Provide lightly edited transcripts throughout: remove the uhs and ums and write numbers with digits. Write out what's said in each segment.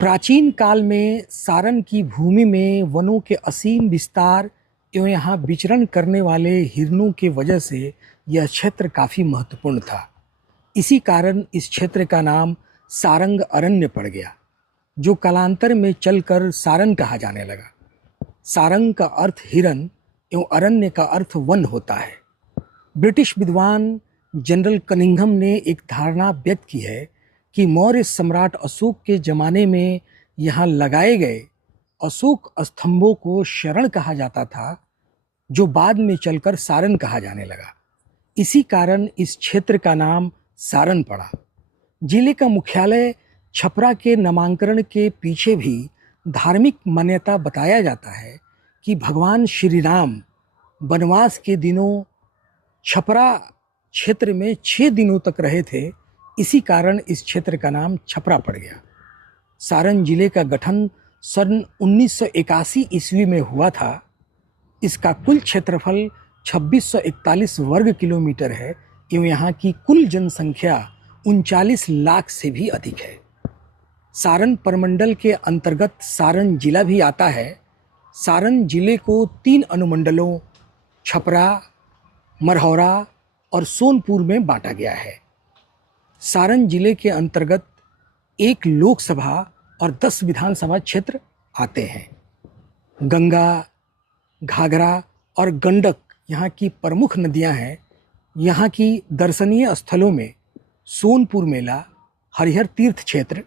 प्राचीन काल में सारण की भूमि में वनों के असीम विस्तार एवं यहाँ विचरण करने वाले हिरणों की वजह से यह क्षेत्र काफ़ी महत्वपूर्ण था। इसी कारण इस क्षेत्र का नाम सारंग अरण्य पड़ गया, जो कालांतर में चलकर सारण कहा जाने लगा। सारंग का अर्थ हिरण एवं अरण्य का अर्थ वन होता है। ब्रिटिश विद्वान जनरल कनिंघम ने एक धारणा व्यक्त की है कि मौर्य सम्राट अशोक के ज़माने में यहाँ लगाए गए अशोक स्तंभों को शरण कहा जाता था, जो बाद में चलकर सारण कहा जाने लगा। इसी कारण इस क्षेत्र का नाम सारण पड़ा। जिले का मुख्यालय छपरा के नामांकरण के पीछे भी धार्मिक मान्यता बताया जाता है कि भगवान श्री राम वनवास के दिनों छपरा क्षेत्र में 6 दिनों तक रहे थे। इसी कारण इस क्षेत्र का नाम छपरा पड़ गया। सारण जिले का गठन सन 1981 ईस्वी में हुआ था। इसका कुल क्षेत्रफल 2641 वर्ग किलोमीटर है एवं यहाँ की कुल जनसंख्या 39 लाख से भी अधिक है। सारण प्रमंडल के अंतर्गत सारण जिला भी आता है। सारण जिले को 3 अनुमंडलों छपरा, मरहौरा और सोनपुर में बांटा गया है। सारण जिले के अंतर्गत 1 लोकसभा और 10 विधानसभा क्षेत्र आते हैं। गंगा, घाघरा और गंडक यहाँ की प्रमुख नदियाँ हैं। यहाँ की दर्शनीय स्थलों में सोनपुर मेला, हरिहर तीर्थ क्षेत्र,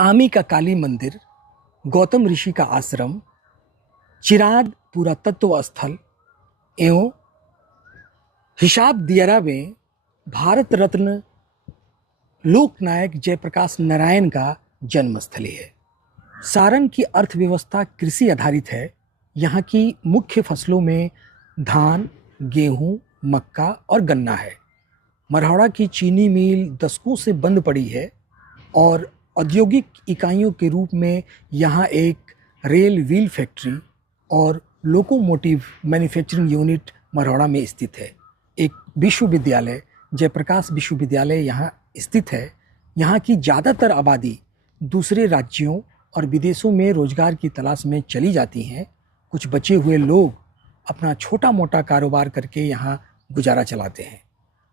आमी का काली मंदिर, गौतम ऋषि का आश्रम, चिराद पुरातत्व स्थल एवं हिसाब दियारा में भारत रत्न लोकनायक जयप्रकाश नारायण का जन्मस्थली है। सारण की अर्थव्यवस्था कृषि आधारित है। यहाँ की मुख्य फसलों में धान, गेहूं, मक्का और गन्ना है। मरहौड़ा की चीनी मिल दशकों से बंद पड़ी है और औद्योगिक इकाइयों के रूप में यहाँ एक रेल व्हील फैक्ट्री और लोकोमोटिव मैन्युफैक्चरिंग यूनिट मरहौड़ा में स्थित है। एक विश्वविद्यालय जयप्रकाश विश्वविद्यालय यहाँ स्थित है। यहाँ की ज़्यादातर आबादी दूसरे राज्यों और विदेशों में रोजगार की तलाश में चली जाती हैं। कुछ बचे हुए लोग अपना छोटा मोटा कारोबार करके यहाँ गुजारा चलाते हैं।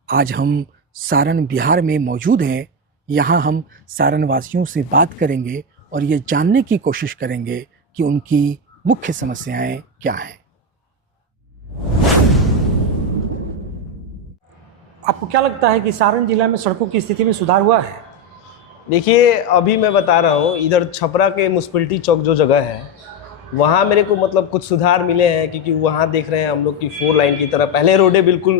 आज हम सारण बिहार में मौजूद हैं। यहाँ हम सारण वासियों से बात करेंगे और ये जानने की कोशिश करेंगे कि उनकी मुख्य समस्याएं क्या हैं। आपको क्या लगता है कि सारण जिला में सड़कों की स्थिति में सुधार हुआ है? देखिए, अभी मैं बता रहा हूँ, इधर छपरा के म्युनिसिपैलिटी चौक जो जगह है, वहाँ मेरे को मतलब कुछ सुधार मिले हैं। क्योंकि वहाँ देख रहे हैं हम लोग की 4 लाइन की तरह पहले रोडें बिल्कुल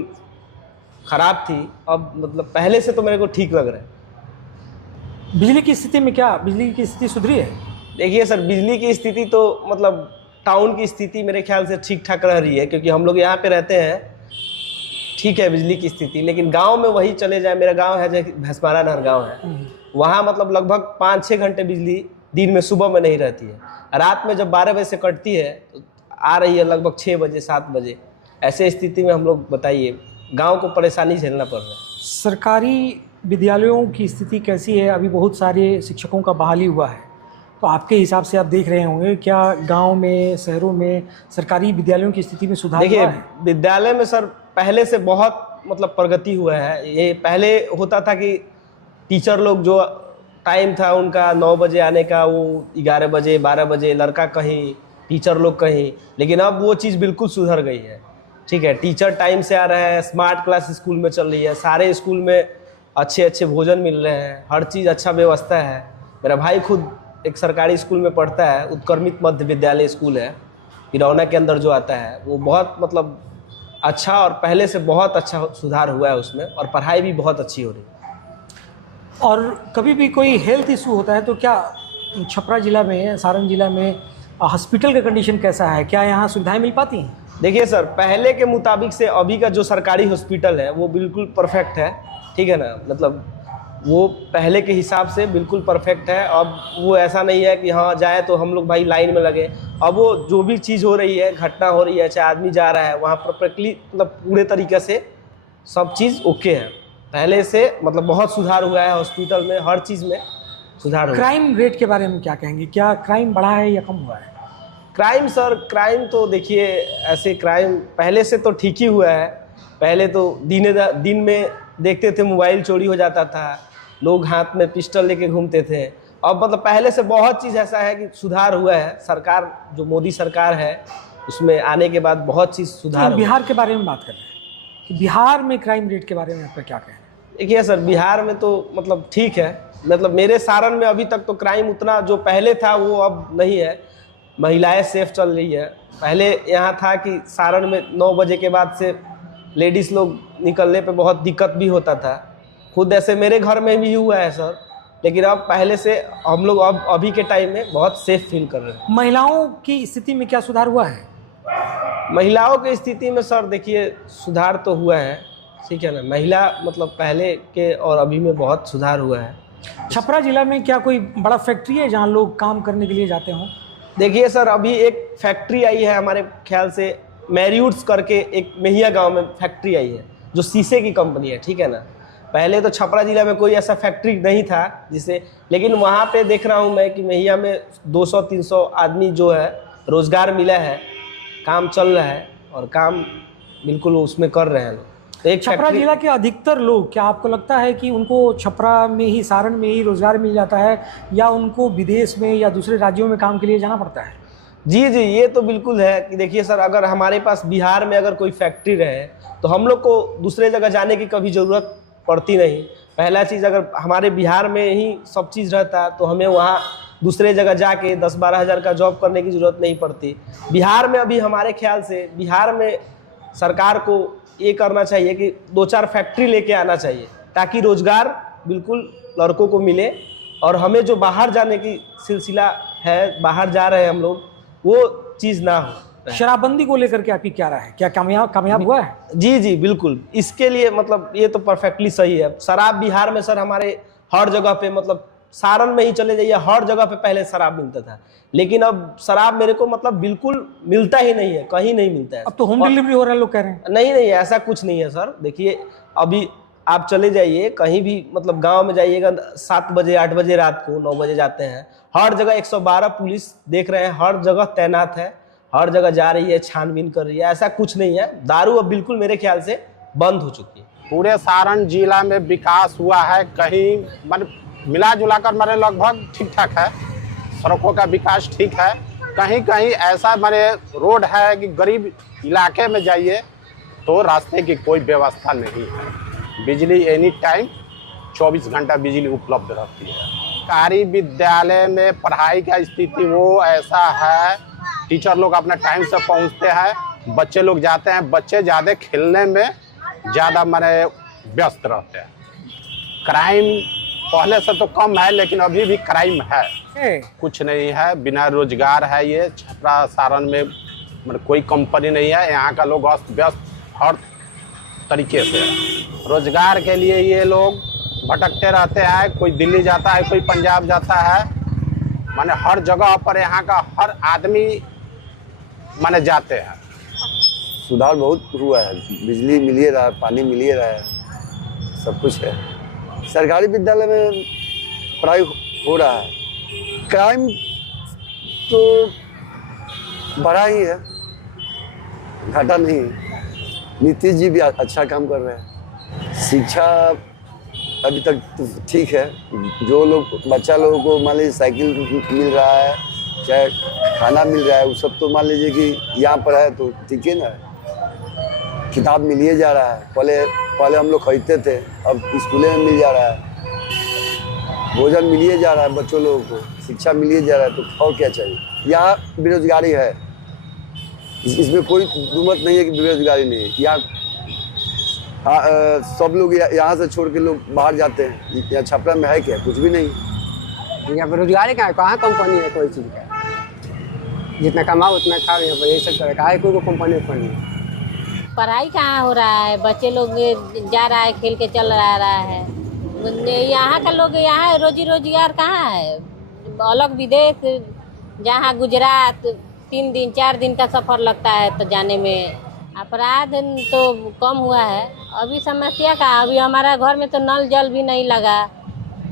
ख़राब थी, अब मतलब पहले से तो मेरे को ठीक लग रहा है। बिजली की स्थिति में क्या बिजली की स्थिति सुधरी है? देखिए सर, बिजली की स्थिति तो मतलब टाउन की स्थिति मेरे ख्याल से ठीक ठाक रह रही है, क्योंकि हम लोग यहाँ पे रहते हैं। ठीक है बिजली की स्थिति, लेकिन गांव में वही चले जाए। मेरा गांव है जो भैंसमारा नहर गांव है, वहाँ मतलब लगभग 5-6 घंटे बिजली दिन में सुबह में नहीं रहती है। रात में जब 12 बजे से कटती है तो आ रही है लगभग 6 बजे 7 बजे। ऐसे स्थिति में हम लोग बताइए, गांव को परेशानी झेलना पड़ रहा है। सरकारी विद्यालयों की स्थिति कैसी है? अभी बहुत सारे शिक्षकों का बहाली हुआ है, तो आपके हिसाब से आप देख रहे होंगे, क्या गांव में, शहरों में सरकारी विद्यालयों की स्थिति में सुधार हुआ है? देखिए, विद्यालय में सर पहले से बहुत मतलब प्रगति हुआ है। ये पहले होता था कि टीचर लोग जो टाइम था उनका 9 बजे आने का, वो 11 बजे 12 बजे, लड़का कहीं टीचर लोग कहीं। लेकिन अब वो चीज़ बिल्कुल सुधर गई है। ठीक है, टीचर टाइम से आ रहे हैं, स्मार्ट क्लास स्कूल में चल रही है, सारे स्कूल में अच्छे अच्छे भोजन मिल रहे हैं, हर चीज़ अच्छा व्यवस्था है। मेरा भाई खुद एक सरकारी स्कूल में पढ़ता है, उत्क्रमित मध्य विद्यालय स्कूल है हिरौना के अंदर जो आता है, वो बहुत मतलब अच्छा और पहले से बहुत अच्छा सुधार हुआ है उसमें, और पढ़ाई भी बहुत अच्छी हो रही है। और कभी भी कोई हेल्थ इशू होता है तो क्या छपरा जिला में, सारण जिला में हॉस्पिटल का कंडीशन कैसा है? क्या यहाँ सुविधाएं मिल पाती हैं? देखिए सर, पहले के मुताबिक से अभी का जो सरकारी हॉस्पिटल है वो बिल्कुल परफेक्ट है। ठीक है ना, मतलब वो पहले के हिसाब से बिल्कुल परफेक्ट है। अब वो ऐसा नहीं है कि हाँ जाए तो हम लोग भाई लाइन में लगे। अब वो जो भी चीज़ हो रही है, घटना हो रही है, चाहे आदमी जा रहा है, वहाँ परफेक्टली मतलब पूरे तरीके से सब चीज़ ओके है। पहले से मतलब बहुत सुधार हुआ है हॉस्पिटल में, हर चीज़ में। सुधार हुआ। क्राइम रेट के बारे में क्या कहेंगे, क्या क्राइम बढ़ा है या कम हुआ है? क्राइम सर, क्राइम तो देखिए ऐसे क्राइम पहले से तो ठीक ही हुआ है। पहले तो दिन में देखते थे मोबाइल चोरी हो जाता था, लोग हाथ में पिस्टल लेके घूमते थे। अब मतलब पहले से बहुत चीज़ ऐसा है कि सुधार हुआ है। सरकार जो मोदी सरकार है उसमें आने के बाद बहुत चीज़ सुधार हम हुआ। बिहार के बारे में बात कर रहे हैं कि बिहार में क्राइम रेट के बारे में आपका क्या कहना है? देखिए सर, बिहार में तो मतलब ठीक है। मतलब मेरे सारण में अभी तक तो क्राइम उतना जो पहले था वो अब नहीं है। महिलाएं सेफ चल रही है। पहले यहाँ था कि सारण में 9 बजे के बाद से लेडीज़ लोग निकलने पे बहुत दिक्कत भी होता था। खुद ऐसे मेरे घर में भी हुआ है सर। लेकिन अब पहले से हम लोग अब अभी के टाइम में बहुत सेफ फील कर रहे हैं। महिलाओं की स्थिति में क्या सुधार हुआ है? महिलाओं की स्थिति में सर देखिए सुधार तो हुआ है, ठीक है ना। महिला मतलब पहले के और अभी में बहुत सुधार हुआ है। छपरा जिला में क्या कोई बड़ा फैक्ट्री है जहाँ लोग काम करने के लिए जाते हों? देखिए सर, अभी एक फैक्ट्री आई है हमारे ख्याल से, मैरियूट्स करके एक मेहिया गांव में फैक्ट्री आई है जो शीशे की कंपनी है, ठीक है ना। पहले तो छपरा जिला में कोई ऐसा फैक्ट्री नहीं था जिसे, लेकिन वहाँ पे देख रहा हूँ मैं कि मेहिया में 200-300 आदमी जो है रोज़गार मिला है, काम चल रहा है और काम बिल्कुल उसमें कर रहे हैं लोग। तो एक छपरा जिला के अधिकतर लोग, क्या आपको लगता है कि उनको छपरा में ही, सारण में ही रोजगार मिल जाता है या उनको विदेश में या दूसरे राज्यों में काम के लिए जाना पड़ता है? जी, ये तो बिल्कुल है कि देखिए सर, अगर हमारे पास बिहार में अगर कोई फैक्ट्री रहे तो हम लोग को दूसरे जगह जाने की कभी ज़रूरत पड़ती नहीं। पहला चीज़, अगर हमारे बिहार में ही सब चीज़ रहता तो हमें वहाँ दूसरे जगह जाके 10-12 हज़ार का जॉब करने की ज़रूरत नहीं पड़ती। बिहार में अभी हमारे ख्याल से बिहार में सरकार को ये करना चाहिए कि 2-4 फैक्ट्री लेके आना चाहिए ताकि रोज़गार बिल्कुल लड़कों को मिले और हमें जो बाहर जाने की सिलसिला है, बाहर जा रहे हैं हम लोग, वो चीज़ ना हो। शराबबंदी को लेकर के आपकी क्या राय है, क्या कामयाब हुआ है? जी बिल्कुल, इसके लिए मतलब ये तो परफेक्टली सही है। शराब बिहार में सर हमारे हर जगह पे, मतलब सारण में ही चले जाइए, हर जगह पे पहले शराब मिलता था, लेकिन अब शराब मेरे को मतलब बिल्कुल मिलता ही नहीं है, कहीं नहीं मिलता है। अब तो होम डिलीवरी हो रहा है, लोग कह रहे हैं। नहीं, ऐसा कुछ नहीं है सर। देखिए अभी आप चले जाइए कहीं भी, मतलब गांव में जाइएगा, 7 बजे 8 बजे रात को, 9 बजे जाते हैं, हर जगह 112 पुलिस देख रहे हैं, हर जगह तैनात है, हर जगह जा रही है, छानबीन कर रही है। ऐसा कुछ नहीं है। दारू अब बिल्कुल मेरे ख्याल से बंद हो चुकी है। पूरे सारण जिला में विकास हुआ है, कहीं मतलब मिला जुला कर मेरे लगभग ठीक ठाक है। सड़कों का विकास ठीक है, कहीं कहीं ऐसा मेरे रोड है कि गरीब इलाके में जाइए तो रास्ते की कोई व्यवस्था नहीं है। बिजली एनी टाइम 24 घंटा बिजली उपलब्ध रहती है। सरकारी विद्यालय में पढ़ाई का स्थिति वो ऐसा है, टीचर लोग अपना टाइम से पहुंचते हैं, बच्चे लोग जाते हैं, बच्चे ज़्यादा खेलने में ज़्यादा माने व्यस्त रहते हैं। क्राइम पहले से तो कम है, लेकिन अभी भी क्राइम है। कुछ नहीं है, बिना रोजगार है ये छपरा सारण में, मतलब कोई कंपनी नहीं है। यहाँ का लोग अस्त व्यस्त हर तरीके से है। रोजगार के लिए ये लोग भटकते रहते हैं, कोई दिल्ली जाता है, कोई पंजाब जाता है, माने हर जगह पर यहाँ का हर आदमी माने जाते हैं। सुधार बहुत हुआ है, बिजली मिल ही रहा है, पानी मिल ही रहा है, सब कुछ है। सरकारी विद्यालय में पढ़ाई हो रहा है। क्राइम तो बढ़ा ही है, घटा नहीं है। नीतीश जी भी अच्छा काम कर रहे हैं। शिक्षा अभी तक तो ठीक है। जो लोग बच्चा लोगों को मान लीजिए साइकिल मिल रहा है, चाहे खाना मिल रहा है, वो सब तो मान लीजिए कि यहाँ पर है तो ठीक है ना। किताब मिल ही जा रहा है, पहले हम लोग खरीदते थे, अब स्कूलों में मिल जा रहा है। भोजन मिल ही जा रहा है बच्चों लोगों को, शिक्षा मिल ही जा रहा है, तो और क्या चाहिए। यहाँ बेरोजगारी है, इसमें कोई दुमत नहीं है कि बेरोजगारी नहीं है। यहाँ सब लोग यहाँ से छोड़ के लोग बाहर जाते हैं। यहाँ छपरा में है क्या? कुछ भी नहीं। यहाँ पर रोजगार है, कहाँ कंपनी है कोई चीज़ का? जितना कमाओ उतना खाओ, यहाँ पर यही सब तरह का है, कोई कंपनी नहीं। पढ़ाई कहाँ हो रहा है, बच्चे लोग जा रहा है, खेल के चल रहा है। यहाँ का लोग, यहाँ रोजी रोजगार कहाँ है? अलग विदेश, जहाँ गुजरात 3 दिन 4 दिन का सफ़र लगता है तो जाने में। अपराध तो कम हुआ है। अभी समस्या का, अभी हमारा घर में तो नल जल भी नहीं लगा,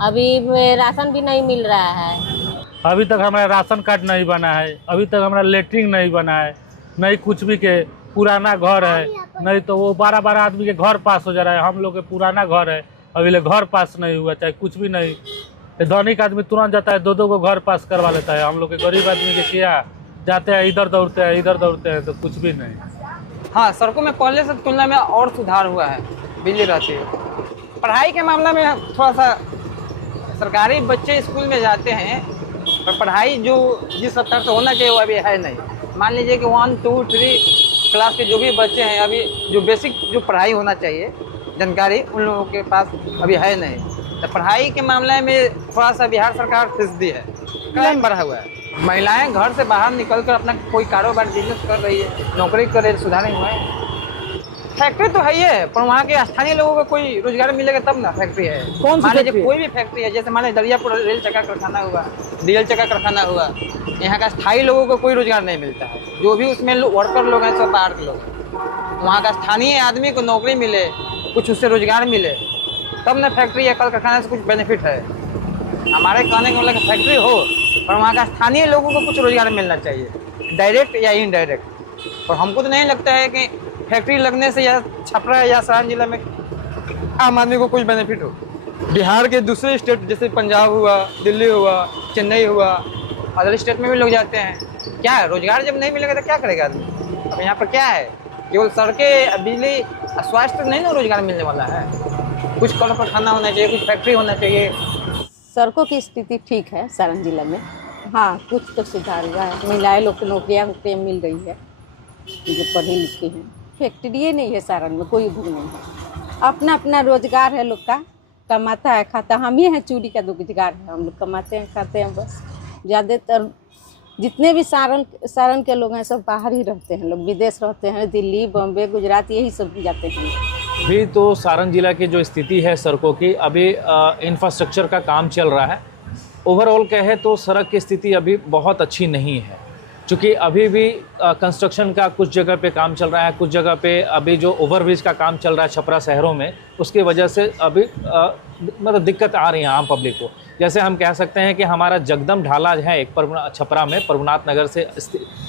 अभी राशन भी नहीं मिल रहा है। अभी तक हमारा राशन कार्ड नहीं बना है, अभी तक हमारा लेटरिन नहीं बना है, नहीं कुछ भी के पुराना घर है, नहीं तो वो 12-12 आदमी के घर पास हो जा रहा है। हम लोग के पुराना घर है, अभी ले घर पास नहीं हुआ, चाहे कुछ भी नहीं। धनिक आदमी तुरंत जाता है, 2-2 को घर पास करवा लेता है। हम लोग के गरीब आदमी के क्या जाते हैं, इधर दौड़ते हैं तो कुछ भी नहीं। हाँ, सड़कों में पहले से तुलना में और सुधार हुआ है, बिजली रहती है। पढ़ाई के मामला में थोड़ा सा सरकारी बच्चे स्कूल में जाते हैं, पर पढ़ाई जो जिस स्तर से होना चाहिए वो अभी है नहीं। मान लीजिए कि 1, 2, 3 क्लास के जो भी बच्चे हैं, अभी जो बेसिक जो पढ़ाई होना चाहिए, जानकारी, उन लोगों के पास अभी है नहीं। तो पढ़ाई के मामले में थोड़ा सा बिहार सरकार फिसदी है, क्राइम बढ़ा हुआ है। महिलाएं घर से बाहर निकलकर अपना कोई कारोबार बिजनेस कर रही है, नौकरी कर रही है, सुधार नहीं हुआ है। फैक्ट्री तो है ही है, पर वहाँ के स्थानीय लोगों को कोई रोजगार मिलेगा तब ना फैक्ट्री है। कौन सी मान लीजिए फैक्ट्री है? कोई भी फैक्ट्री है, जैसे मान लीजिए दरियापुर रेल चक्का कारखाना हुआ, डीएल चक्का कारखाना हुआ, यहाँ का स्थायी लोगों को कोई रोजगार नहीं मिलता है। जो भी उसमें वर्कर लोग हैं सब बाहर के लोग। वहाँ का स्थानीय आदमी को नौकरी मिले, कुछ उससे रोजगार मिले, तब ना फैक्ट्री या कल कारखाना से कुछ बेनिफिट है। हमारे कहने का मतलब फैक्ट्री हो, पर वहाँ का स्थानीय लोगों को कुछ रोजगार मिलना चाहिए, डायरेक्ट या इनडायरेक्ट। और हमको तो नहीं लगता है कि फैक्ट्री लगने से या छपरा या सारण जिला में आम आदमी को कुछ बेनिफिट हो। बिहार के दूसरे स्टेट जैसे पंजाब हुआ, दिल्ली हुआ, चेन्नई हुआ, अदर स्टेट में भी लोग जाते हैं। क्या है, रोजगार जब नहीं मिलेगा तो क्या करेगा आदमी? अब यहाँ पर क्या है, केवल सड़कें, बिजली, स्वास्थ्य नहीं ना रोजगार मिलने वाला है। कुछ कल कारखाना होना चाहिए, कुछ फैक्ट्री होना चाहिए। सड़कों की स्थिति ठीक है सारण जिला में। हाँ, कुछ तो सुधार हुआ है। महिलाएं लोग को नौकरियाँ मिल रही है जो पढ़ी लिखी हैं। फैक्ट्री नहीं है सारण में, कोई उद्योग नहीं है। अपना अपना रोजगार है लोग का, कमाता है खाता। हम ही हैं चूड़ी का रोजगार है, हम लोग कमाते हैं खाते हैं बस। ज़्यादातर जितने भी सारण के लोग हैं सब बाहर ही रहते हैं, लोग विदेश रहते हैं, दिल्ली, बॉम्बे, गुजरात, यही सब जाते हैं। अभी तो सारण जिला की जो स्थिति है सड़कों की, अभी इंफ्रास्ट्रक्चर का काम चल रहा है। ओवरऑल कहे तो सड़क की स्थिति अभी बहुत अच्छी नहीं है, क्योंकि अभी भी कंस्ट्रक्शन का कुछ जगह पे काम चल रहा है, कुछ जगह पे अभी जो ओवरब्रिज का काम चल रहा है छपरा शहरों में, उसकी वजह से अभी मतलब दिक्कत आ रही है आम पब्लिक को। जैसे हम कह सकते हैं कि हमारा जगदम ढाला है एक छपरा में, प्रभुनाथ नगर से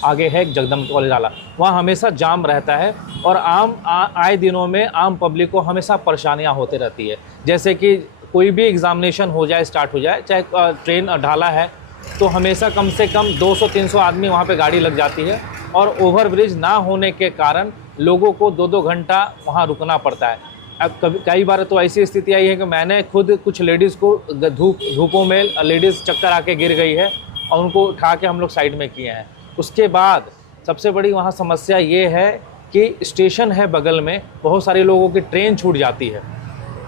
आगे है एक जगदम कॉलेज ढाला, वहाँ हमेशा जाम रहता है और आए दिनों में आम पब्लिक को हमेशा परेशानियाँ होती रहती है। जैसे कि कोई भी एग्ज़ामिनेशन हो जाए, स्टार्ट हो जाए, चाहे ट्रेन ढाला है तो हमेशा कम से कम 200-300 आदमी वहाँ पे गाड़ी लग जाती है और ओवरब्रिज ना होने के कारण लोगों को 2-2 घंटा वहाँ रुकना पड़ता है। अब कई बार तो ऐसी स्थिति आई है कि मैंने खुद कुछ लेडीज़ को धूपों में लेडीज़ चक्कर आके गिर गई है और उनको उठा के हम लोग साइड में किए हैं। उसके बाद सबसे बड़ी वहाँ समस्या ये है कि स्टेशन है बगल में, बहुत सारे लोगों की ट्रेन छूट जाती है।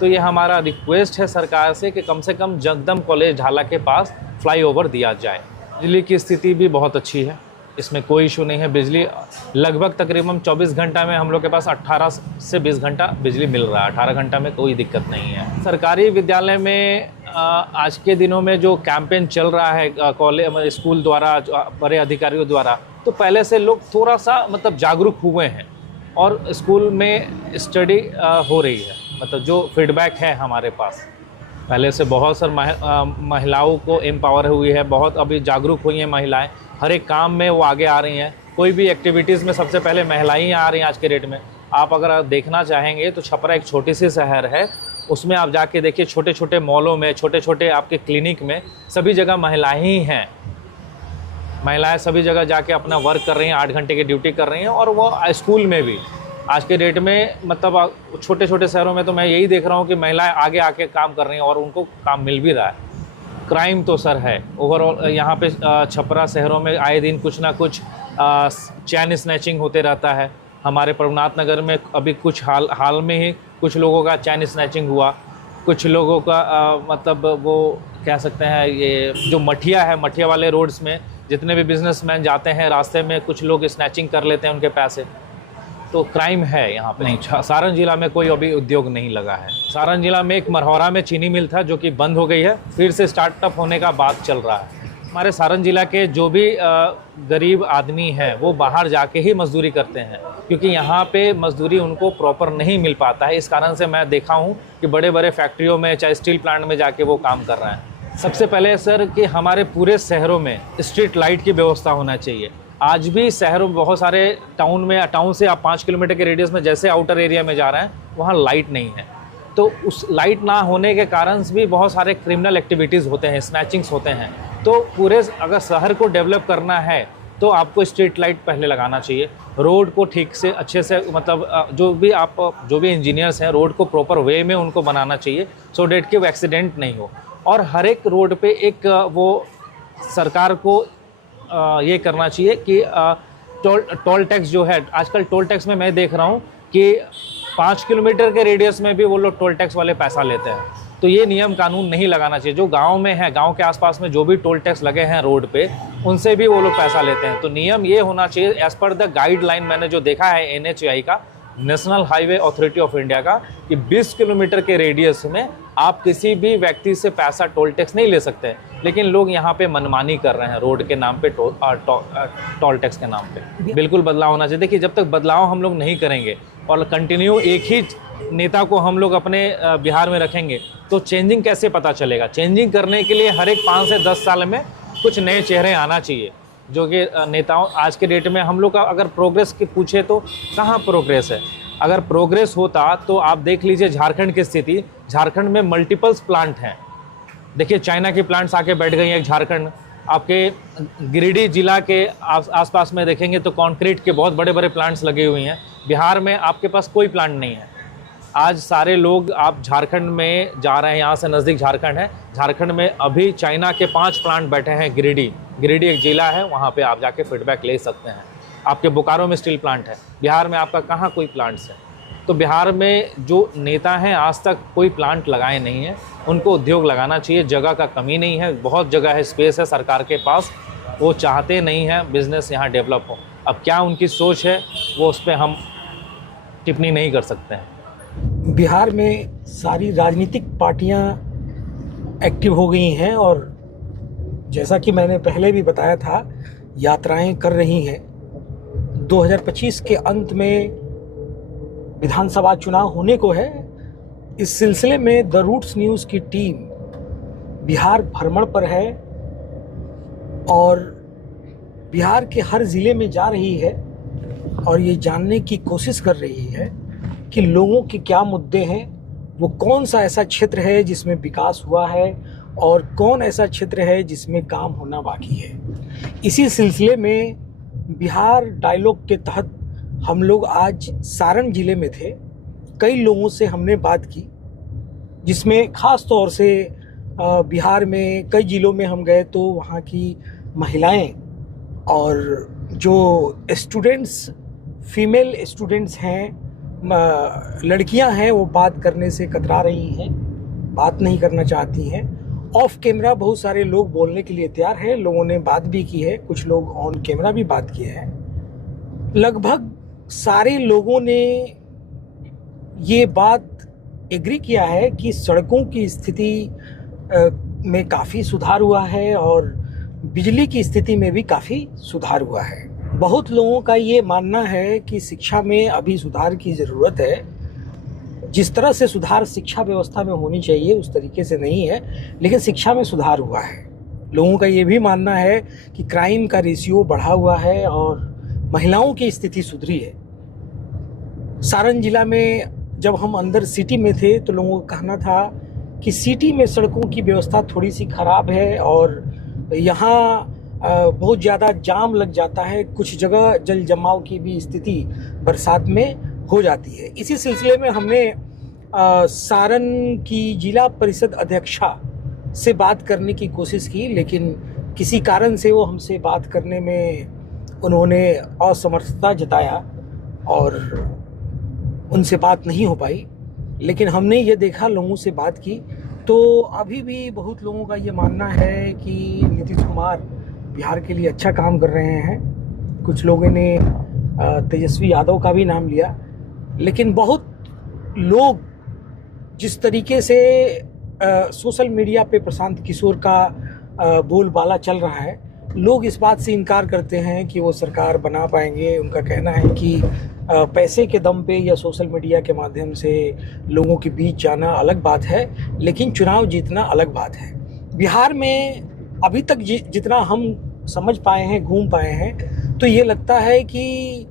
तो ये हमारा रिक्वेस्ट है सरकार से कि कम से कम जगदम कॉलेज ढाला के पास फ्लाईओवर दिया जाए। बिजली की स्थिति भी बहुत अच्छी है, इसमें कोई इशू नहीं है। बिजली लगभग तकरीबन 24 घंटा में हम लोग के पास 18 से 20 घंटा बिजली मिल रहा है, 18 घंटा में कोई दिक्कत नहीं है। सरकारी विद्यालय में आज के दिनों में जो कैंपेन चल रहा है कॉलेज स्कूल द्वारा, बड़े अधिकारियों द्वारा, तो पहले से लोग थोड़ा सा मतलब जागरूक हुए हैं और स्कूल में स्टडी हो रही है। मतलब जो फीडबैक है हमारे पास, पहले से बहुत सारी महिलाओं को एम्पावर हुई है, बहुत अभी जागरूक हुई हैं महिलाएं, हर एक काम में वो आगे आ रही हैं। कोई भी एक्टिविटीज़ में सबसे पहले महिलाएं ही आ रही हैं आज के डेट में। आप अगर देखना चाहेंगे तो छपरा एक छोटी सी शहर है, उसमें आप जाके देखिए, छोटे छोटे मॉलों में, छोटे छोटे आपके क्लिनिक में सभी जगह महिलाएं ही हैं। महिलाएं सभी जगह जाके अपना वर्क कर रही हैं, 8 घंटे की ड्यूटी कर रही हैं। और वो स्कूल में भी आज के डेट में मतलब छोटे छोटे शहरों में तो मैं यही देख रहा हूँ कि महिलाएं आगे आके काम कर रही हैं और उनको काम मिल भी रहा है। क्राइम तो सर है ओवरऑल यहाँ पे छपरा शहरों में आए दिन कुछ ना कुछ चैन स्नैचिंग होते रहता है। हमारे प्रभुनाथ नगर में अभी कुछ हाल में ही कुछ लोगों का चैन स्नैचिंग हुआ। कुछ लोगों का मतलब वो कह सकते हैं, ये जो मठिया है, मठिया वाले रोड्स में जितने भी बिजनेसमैन जाते हैं रास्ते में कुछ लोग स्नैचिंग कर लेते हैं उनके पैसे। तो क्राइम है यहाँ पे। नहीं, सारण जिला में कोई अभी उद्योग नहीं लगा है। सारण जिला में एक मरहौरा में चीनी मिल था जो कि बंद हो गई है, फिर से स्टार्टअप होने का बात चल रहा है। हमारे सारण जिला के जो भी गरीब आदमी हैं वो बाहर जाके ही मजदूरी करते हैं, क्योंकि यहाँ पे मजदूरी उनको प्रॉपर नहीं मिल पाता है। इस कारण से मैं देखा हूँ कि बड़े बड़े फैक्ट्रियों में चाहे स्टील प्लांट में जाके वो काम कर रहे हैं। सबसे पहले सर कि हमारे पूरे शहरों में स्ट्रीट लाइट की व्यवस्था होना चाहिए। आज भी शहरों में बहुत सारे टाउन से आप 5 किलोमीटर के रेडियस में जैसे आउटर एरिया में जा रहे हैं वहाँ लाइट नहीं है, तो उस लाइट ना होने के कारण भी बहुत सारे क्रिमिनल एक्टिविटीज़ होते हैं, स्नैचिंग्स होते हैं। तो पूरे अगर शहर को डेवलप करना है तो आपको स्ट्रीट लाइट पहले लगाना चाहिए, रोड को ठीक से अच्छे से मतलब जो भी इंजीनियर्स हैं रोड को प्रॉपर वे में उनको बनाना चाहिए, सो डेट कि वो एक्सीडेंट नहीं हो। और हर एक रोड पे एक वो सरकार को ये करना चाहिए कि टोल टैक्स जो है, आजकल टोल टैक्स में मैं देख रहा हूँ कि 5 किलोमीटर के रेडियस में भी वो लोग टोल टैक्स वाले पैसा लेते हैं। तो ये नियम कानून नहीं लगाना चाहिए। जो गांव में है, गांव के आसपास में जो भी टोल टैक्स लगे हैं रोड पे, उनसे भी वो लोग पैसा लेते हैं। तो नियम ये होना चाहिए एज पर द गाइडलाइन मैंने जो देखा है NHAI का, national highway authority of India का, कि 20 किलोमीटर के रेडियस में आप किसी भी व्यक्ति से पैसा टोल टैक्स नहीं ले सकते हैं। लेकिन लोग यहाँ पे मनमानी कर रहे हैं रोड के नाम पे, टोल टैक्स के नाम पे। बिल्कुल बदलाव होना चाहिए। देखिए, जब तक बदलाव हम लोग नहीं करेंगे और कंटिन्यू एक ही नेता को हम लोग अपने बिहार में रखेंगे तो चेंजिंग कैसे पता चलेगा। चेंजिंग करने के लिए हर एक 5 से 10 साल में कुछ नए चेहरे आना चाहिए, जो कि नेताओं आज के डेट में हम लोग का अगर प्रोग्रेस की पूछे तो कहाँ प्रोग्रेस है। अगर प्रोग्रेस होता तो आप देख लीजिए झारखंड की स्थिति, झारखंड में मल्टीपल्स प्लांट हैं। देखिए, चाइना की प्लांट्स आके बैठ गई हैं झारखंड। आपके गिरिडीह जिला के आसपास में देखेंगे तो कंक्रीट के बहुत बड़े बड़े प्लांट्स लगे हुए हैं। बिहार में आपके पास कोई प्लांट नहीं है। आज सारे लोग आप झारखंड में जा रहे हैं, यहाँ से नज़दीक झारखंड है, झारखंड में अभी चाइना के 5 प्लांट बैठे हैं। गिरिडीह एक जिला है, वहाँ पे आप जाके फीडबैक ले सकते हैं। आपके बोकारो में स्टील प्लांट है, बिहार में आपका कहाँ कोई प्लांट्स है। तो बिहार में जो नेता हैं आज तक कोई प्लांट लगाए नहीं हैं, उनको उद्योग लगाना चाहिए। जगह का कमी नहीं है, बहुत जगह है, स्पेस है सरकार के पास, वो चाहते नहीं हैं बिज़नेस यहाँ डेवलप हो। अब क्या उनकी सोच है वो उस पर हम टिप्पणी नहीं कर सकते हैं। बिहार में सारी राजनीतिक पार्टियां एक्टिव हो गई हैं और जैसा कि मैंने पहले भी बताया था, यात्राएं कर रही हैं। 2025 के अंत में विधानसभा चुनाव होने को है। इस सिलसिले में द रूट्स न्यूज़ की टीम बिहार भ्रमण पर है और बिहार के हर ज़िले में जा रही है और ये जानने की कोशिश कर रही है कि लोगों के क्या मुद्दे हैं, वो कौन सा ऐसा क्षेत्र है जिसमें विकास हुआ है और कौन ऐसा क्षेत्र है जिसमें काम होना बाकी है। इसी सिलसिले में बिहार डायलॉग के तहत हम लोग आज सारण ज़िले में थे। कई लोगों से हमने बात की, जिसमें ख़ास तौर से बिहार में कई ज़िलों में हम गए तो वहाँ की महिलाएं और जो स्टूडेंट्स, फीमेल स्टूडेंट्स हैं, लड़कियां हैं, वो बात करने से कतरा रही हैं, बात नहीं करना चाहती हैं। ऑफ कैमरा बहुत सारे लोग बोलने के लिए तैयार हैं, लोगों ने बात भी की है, कुछ लोग ऑन कैमरा भी बात किए हैं। लगभग सारे लोगों ने ये बात एग्री किया है कि सड़कों की स्थिति में काफ़ी सुधार हुआ है और बिजली की स्थिति में भी काफ़ी सुधार हुआ है। बहुत लोगों का ये मानना है कि शिक्षा में अभी सुधार की ज़रूरत है। जिस तरह से सुधार शिक्षा व्यवस्था में होनी चाहिए उस तरीके से नहीं है, लेकिन शिक्षा में सुधार हुआ है। लोगों का ये भी मानना है कि क्राइम का रेशियो बढ़ा हुआ है और महिलाओं की स्थिति सुधरी है। सारण जिला में जब हम अंदर सिटी में थे तो लोगों का कहना था कि सिटी में सड़कों की व्यवस्था थोड़ी सी ख़राब है और यहाँ बहुत ज़्यादा जाम लग जाता है, कुछ जगह जल जमाव की भी स्थिति बरसात में हो जाती है। इसी सिलसिले में हमने सारण की जिला परिषद अध्यक्षा से बात करने की कोशिश की, लेकिन किसी कारण से वो हमसे बात करने में उन्होंने असमर्थता जताया और उनसे बात नहीं हो पाई। लेकिन हमने ये देखा, लोगों से बात की, तो अभी भी बहुत लोगों का ये मानना है कि नीतीश कुमार बिहार के लिए अच्छा काम कर रहे हैं। कुछ लोगों ने तेजस्वी यादव का भी नाम लिया, लेकिन बहुत लोग जिस तरीके से सोशल मीडिया पे प्रशांत किशोर का बोलबाला चल रहा है। लोग इस बात से इनकार करते हैं कि वो सरकार बना पाएंगे। उनका कहना है कि पैसे के दम पे या सोशल मीडिया के माध्यम से लोगों के बीच जाना अलग बात है, लेकिन चुनाव जीतना अलग बात है। बिहार में अभी तक जितना हम समझ पाए हैं, घूम पाए हैं, तो ये लगता है कि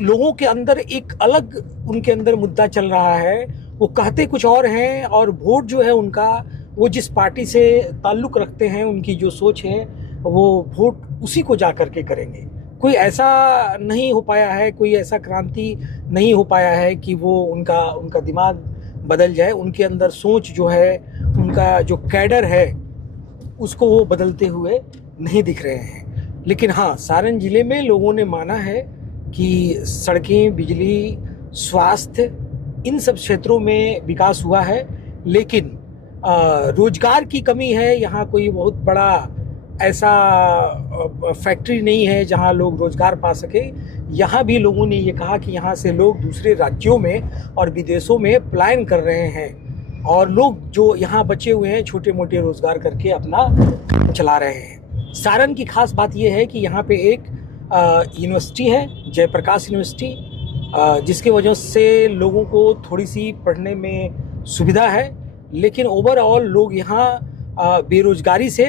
लोगों के अंदर एक अलग उनके अंदर मुद्दा चल रहा है। वो कहते कुछ और हैं और वोट जो है उनका, वो जिस पार्टी से ताल्लुक़ रखते हैं, उनकी जो सोच है, वो वोट उसी को जा कर के करेंगे। कोई ऐसा नहीं हो पाया है, कोई ऐसा क्रांति नहीं हो पाया है कि वो उनका दिमाग बदल जाए। उनके अंदर सोच जो है, उनका जो कैडर है, उसको वो बदलते हुए नहीं दिख रहे हैं। लेकिन हाँ, सारण ज़िले में लोगों ने माना है कि सड़कें, बिजली, स्वास्थ्य, इन सब क्षेत्रों में विकास हुआ है, लेकिन रोजगार की कमी है। यहाँ कोई बहुत बड़ा ऐसा फैक्ट्री नहीं है जहाँ लोग रोजगार पा सके। यहाँ भी लोगों ने ये कहा कि यहाँ से लोग दूसरे राज्यों में और विदेशों में पलायन कर रहे हैं और लोग जो यहाँ बचे हुए हैं छोटे मोटे रोजगार करके अपना चला रहे हैं। सारण की खास बात ये है कि यहाँ पे एक यूनिवर्सिटी है, जयप्रकाश यूनिवर्सिटी, जिसके वजह से लोगों को थोड़ी सी पढ़ने में सुविधा है। लेकिन ओवरऑल लोग यहाँ बेरोजगारी से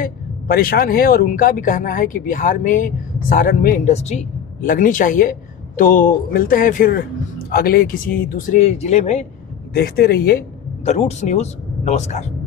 परेशान हैं और उनका भी कहना है कि बिहार में, सारण में इंडस्ट्री लगनी चाहिए। तो मिलते हैं फिर अगले किसी दूसरे ज़िले में। देखते रहिए द रूट्स न्यूज़। नमस्कार।